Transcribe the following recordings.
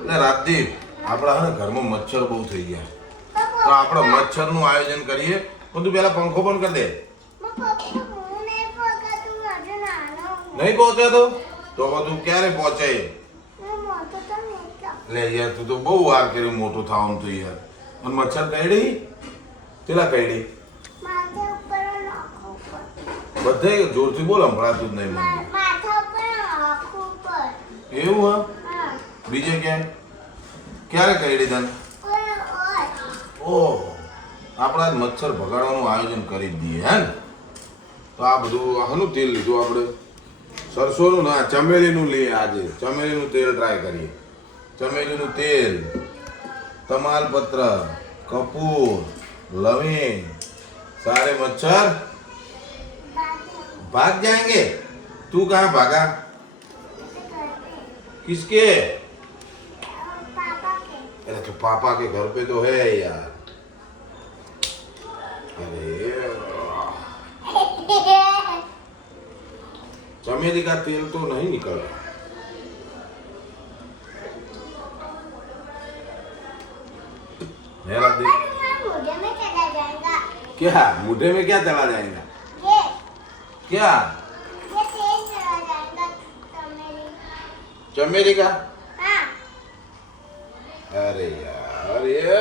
એટલે રાજદીપ આપણા હે ને ઘરમાં મચ્છર બહુ થઈ ગયા, તો આપણે મચ્છરનું આયોજન કરીએ. પણ તું પેલા પંખો બંધ કરી દે. નહીં પહોંચે તો તું ક્યારે પહોંચે? લે યાર તું તો બહુ વાર કર્યું મોટું થવાનું તો યાર. અને મચ્છર કરડી પેલા કરડી બધે જોરથી બોલ, સંભળાતું જ નહીં મને. એવું હા? બીજે ક્યાં ક્યારે કરડી તને? ઓહ, આપણે આજ મચ્છર ભગાડવાનું આયોજન કરી દઈએ હે ને. તો આ બધું આનું તેલ લીધું આપણે, સરસોનું ના ચમેલીનું લઈએ. આજે ચમેલીનું તેલ ટ્રાય કરીએ. ચમેલીનું તેલ, તમાલપત્ર, કપૂર, लविंग, सारे मच्छर भाग जाएंगे. तू कहाँ भागा? किसके? अरे तो पापा के घर पे तो है यार. अरे चमेली का तेल तो नहीं निकला. मेरा देख मुझे में चला जाएगा. क्या मुझे में क्या चला जाएगा? क्या ये तेल चला जाएगा चमेली. चमेली का? हाँ. अरे यार ये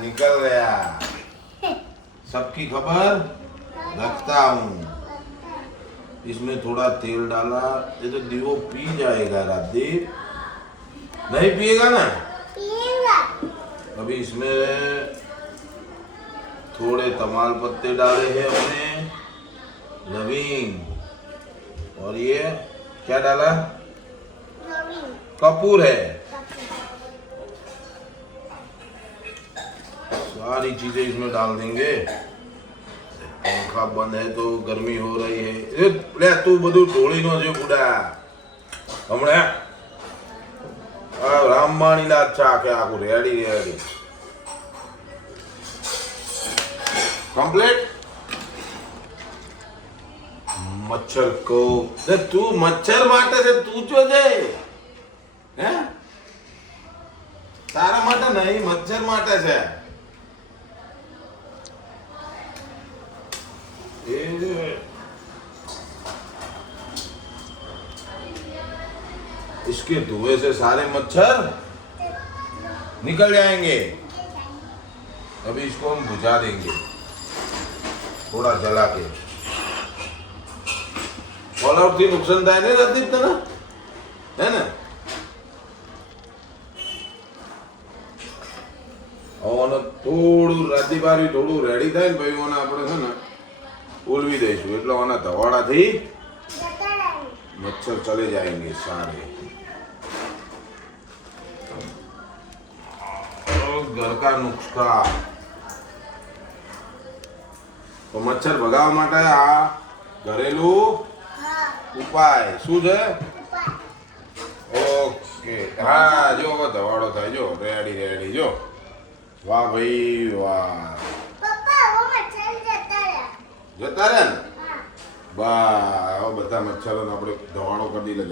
निकल गया. सबकी खबर रखता हूँ. इसमें थोड़ा तेल डाला, ये तो दीवो पी जाएगा. राजदीप नहीं पिएगा ना? पिएगा. अभी इसमें थोड़े तमाल पत्ते डाले हैं हमने, लविंग, और ये क्या डाला? लविंग. कपूर है. सारी चीजें इसमें डाल देंगे. पंखा बंद है तो गर्मी हो रही है. ले तू બધું ઢોળી નો જે બુડા હમણે રામવાણી ના ચા કે આખું રેડી રેડી કમ્પ્લીટ. મચ્છર કો તું મચ્છર માટે છે, તું જો છે હે, તારા માટે નહીં, મચ્છર માટે છે. इसके धुएं से सारे मच्छर निकल जाएंगे. अभी इसको हम बुझा देंगे थोड़ा जला के. ऑल आउट थी नुकसान થાય ને રાદીપ તને હે ને? ઓને થોડું રાદીપ આરી થોડું રેડી થાય ને ભાઈ, ઓને આપણે છે ને ઉલવી દઈશું એટલે ઓના ધવાડાથી मच्छर चले जाएंगे सारे. घर का नुस्खा तो मच्छर भगावा માટે આ ઘરેલું ઉપાય શું છે? ઓકે હા, જો ધવાડો થાય, જો રેડી રેડી, જો વાહ ભાઈ વાહ. પપ્પા वो मच्छर जता रहा જતા રહ્યા ને? બા બધા મચ્છરોને આપણે ધવાડો કરી દઈએ.